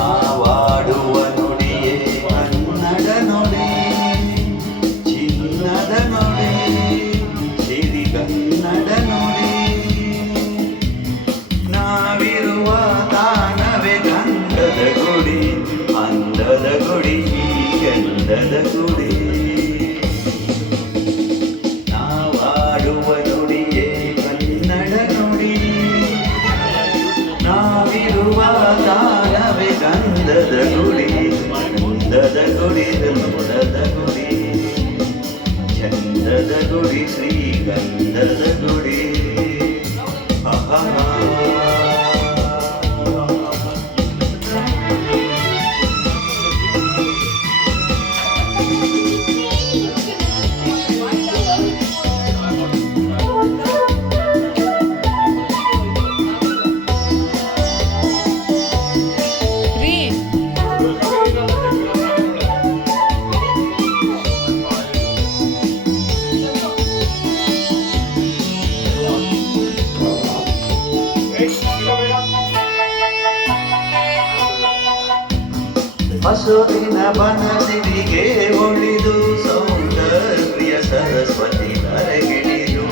ಆವಾಡುವ ನುಡಿಯೇ ಕನ್ನಡ ನುಡಿ, ಚಿನ್ನದ ನುಡಿ, ಸಿರಿಗನ್ನಡ ನುಡಿ. ನಾವಿರುವ ತಾಣವೇ ಗಂಧದ ಗುಡಿ, ಅಂದದ ಗುಡಿ, ಗಂಧದ ಗುಡಿ. ನಾವಾಡುವ ನುಡಿಯೇ ಕನ್ನಡ ನುಡಿ, ನಾವಿರುವ ತಾಣವೇ ಗಂಧದ ಗುಡಿ, ಗಂಧದ ಗುಡಿ, ಗಂಧದ ಗುಡಿ, ಚಂದದ ಗುಡಿ, ಶ್ರೀಗಂಧದ ಗುಡಿ. ಹಸುರಿನ ಬನಸಿರಿಗೆ ಒಳಿದು ಸೌಂದರ್ಯ ಸರಸ್ವತಿ ಧರೆಗಿಳಿದು.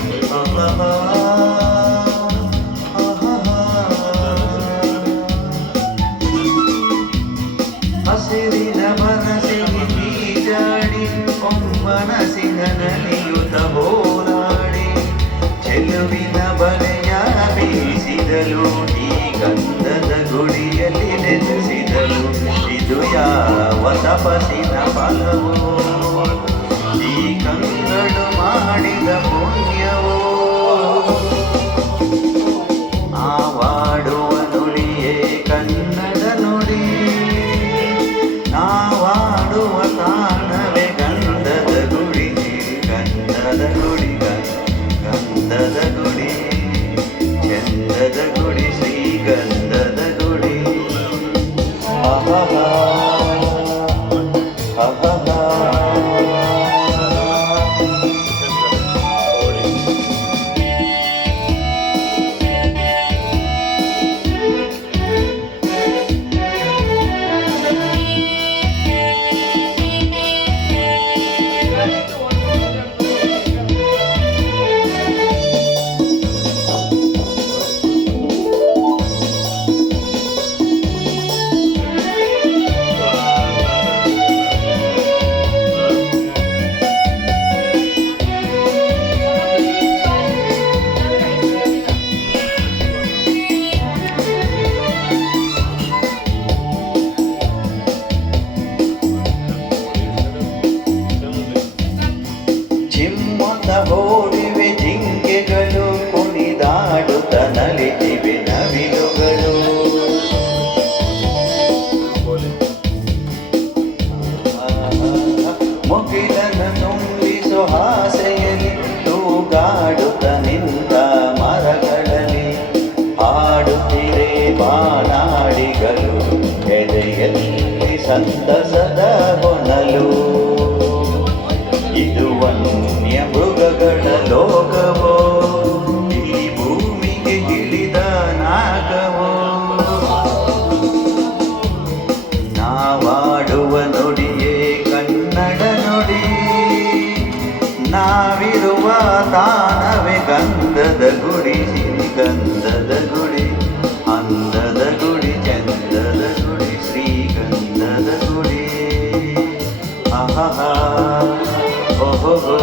ಹಸಿರಿನ ಮನಸ್ಸಿಗೆ ಬೀಜಾಡಿ ಒಮ್ಮನಸಿನ ನಲಿಯುತ ಹೋರಾಡಿ ಚೆಲುವಿನ ಬಲೆಯ ಬೀಸಿದಲು, ಈ ಗಂಧದ ಗುಡಿಯಲ್ಲಿ ನೆಲೆಸಿದಲು. ಇದು ಯಾವ ತಪಸ್ಸಿನ ಫಲವೋ, ಈ ಕಂಗಳು ಮಾಡಿದ ಪುಣ್ಯವೋ. ಆವಾಡುವ ನುಡಿಯೇ ಕನ್ನಡ ನುಡಿ, ನಾವಾಡುವ ತಾಣವೇ ಗಂಧದ ಗುಡಿ, ಗಂಧದ ಗುಡಿ, ಗಂಧದ ಗುಡಿ, ಚಂದದ ಗುಡಿ, ಶ್ರೀಗಂಧದ ಗುಡಿ. ಓಡಿವೆ ಜಿಂಕೆಗಳು, ಕುಣಿದಾಡುತ್ತ ನಲಿತಿವೆ ನವಿಲುಗಳು. ಮುಗಿಲನ್ನು ತುಂಬಿಸೋ ಆಸೆಯಲ್ಲಿ ತೂಗಾಡುತ್ತ ನಿಂತ ಮರಗಳಲ್ಲಿ ಹಾಡುತ್ತಿರೆ ಬಾನಾಡಿಗಳು, ಎದೆಯಲ್ಲಿ ಸಂತಸದ ಹೊನಲು. ಇದು ವನ್ಯ ಮೃಗಗಳ ಲೋಕವೋ, ಈ ಭೂಮಿಗೆ ಇಳಿದ ನಾಗವೋ. ನಾವಾಡುವ ನುಡಿಯೇ ಕನ್ನಡ ನುಡಿ, ನಾವಿರುವ ತಾಣವೇ ಗಂಧದ ಗುಡಿ, ಗಂಧದ ಗುಡಿ, ಅಂದದ ಗುಡಿ, ಚಂದದ ಗುಡಿ, ಶ್ರೀಗಂಧದ ಗುಡಿ. ಆಹಾ, ಓಹೋ.